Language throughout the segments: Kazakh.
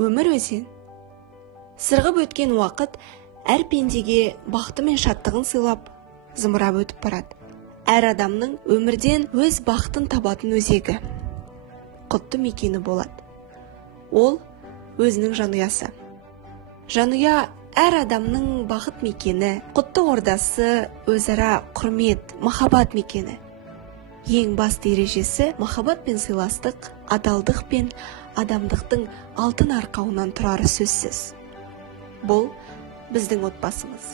Өмір өзен. Сырғып өткен уақыт әр пендеге бақыты мен шаттығын сыйлап, зымырап өтіп барады. Әр адамның өмірден өз бақытын табатын өзегі, құтты мекені болады. Ол өзінің жанұясы. Жанұя әр адамның бақыт мекені, құтты ордасы, өзара құрмет, махаббат мекені. Ең басты ережесі махаббат пен сыйластық, адалдық пен адамдықтың алтын арқауынан тұрары сөзсіз. Бұл біздің отбасымыз.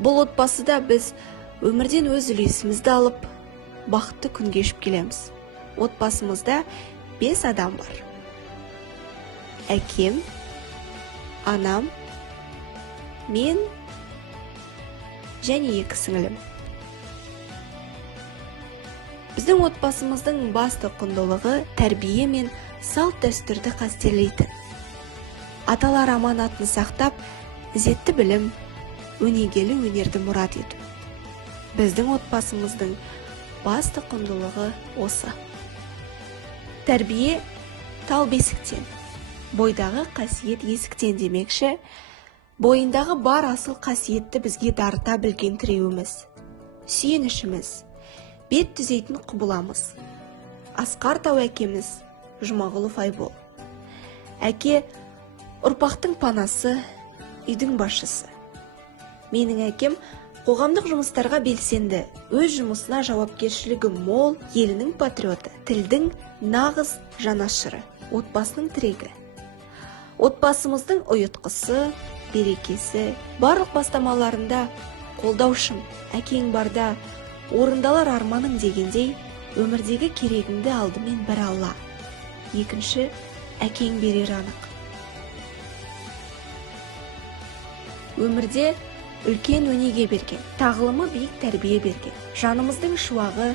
Бұл отбасыда біз өмірден өз үлесімізді алып, бақытты күн кешіп келеміз. Отбасымызда 5 адам бар. Әкем, анам, мен және 2 сіңілім. Біздің отбасымыздың басты құндылығы тәрбие мен салт дәстүрді қастерлейтін. Аталар аманатын сақтап, ізетті білім, өнегелі өнерді мұрат ету. Біздің отбасымыздың басты құндылығы осы. Тәрбие тал бесіктен, бойдағы қасиет есіктен демекші, бойындағы бар асыл қасиетті бізге дарыта білген тіреуіміз, сүйенішіміз, бет түзейтін құбыламыз. Асқар тау әкеміз Жұмағұлов Айбол. Әке ұрпақтың панасы, үйдің басшысы. Менің әкем қоғамдық жұмыстарға белсенді, өз жұмысына жауапкершілігі мол, елінің патриоты, тілдің нағыз жанашыры, отбасының тірегі. Отбасымыздың ұйытқысы, берекесі, барлық бастамаларында қолдаушым, әкең барда орындалар арманың дегендей, өмірдегі керегіңді алдымен бір Алла, екінші әкең берер анық. Өмірде үлкен өнеге берген, тағылымы биік тәрбие берген, жанымыздың шуағы,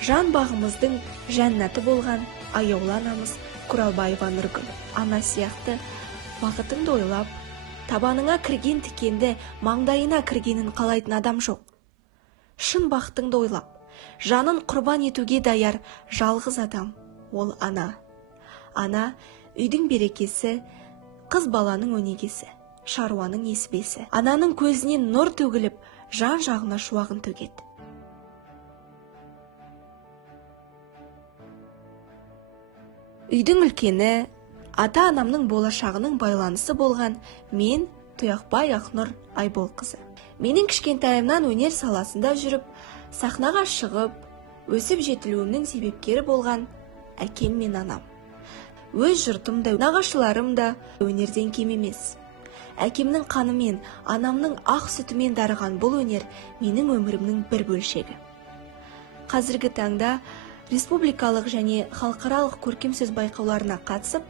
жан бағымыздың жәннаты болған аяулы анамыз Құралбаева Нұргүл. Ана сияқты бақытыңды ойлап, табаныңа кірген тікенді маңдайына кіргенін қалайтын адам жоқ. Шын бақытыңды ойлап, жанын құрбан етуге даяр жалғыз адам, ол ана. Ана үйдің берекесі, қыз баланың өнегесі, шаруаның несібесі. Ананың көзінен нұр төгіліп, жан жағына шуағын төгеді. Үйдің үлкені, ата-анамның болашағының байланысы болған мен Тұяқбай Ақнұр Айбол қызы. Менің кішкентайымнан өнер саласында жүріп, сахнаға шығып, өсіп жетілуімнің себепкері болған әкем мен анам. Өз жұртым да, нағашыларым да өнерден кем емес. Әкемнің қанымен, анамның ақ сүтімен дарыған бұл өнер менің өмірімнің бір бөлшегі. Қазіргі таңда республикалық және халықаралық көркем сөз байқауларына қатысып,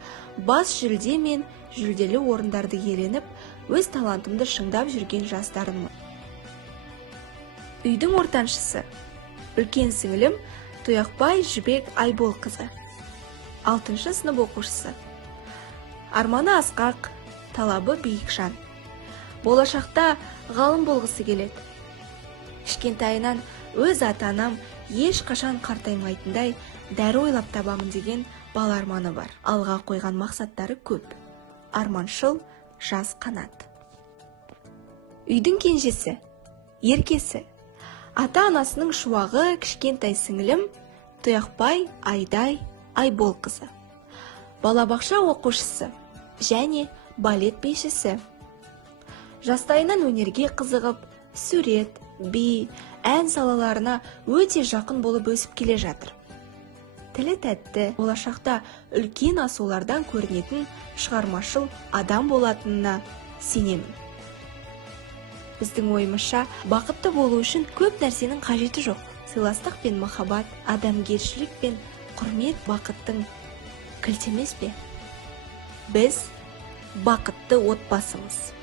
бас жүлде мен жүлделі орындарды иеленіп, өз талантымды шыңдап жүрген жастарымын. Үйдің ортаншысы, үлкен сіңілім Тұяқбай Жібек Айбол қызы. 6-шы сынып оқушысы. Арманы асқақ, талабы биік жан. Болашақта ғалым болғысы келеді. Кішкентайынан өз ата-анам ешқашан қартаймайтындай дәрі ойлап табамын деген бала арманы бар. Алға қойған мақсаттары көп. Арманшыл жас қанат. Үйдің кенжесі, еркесі. Ата-анасының шуағы кішкентай сіңілім Тұяқбай Айдай Айбол қызы. Балабақша оқушысы және балет бишісі. Жастайынан өнерге қызығып, сурет, би, ән салаларына өте жақын болып өсіп келе жатыр. Тілі тәтті, болашақта үлкен асулардан көрінетін шығармашыл адам болатынына сенемін. Біздің ойымызша, бақытты болу үшін көп нәрсенің қажеті жоқ. Сыйластық пен махаббат, адамгершілік пен құрмет бақыттың кілті емес пе? Біз бақытты отбасымыз.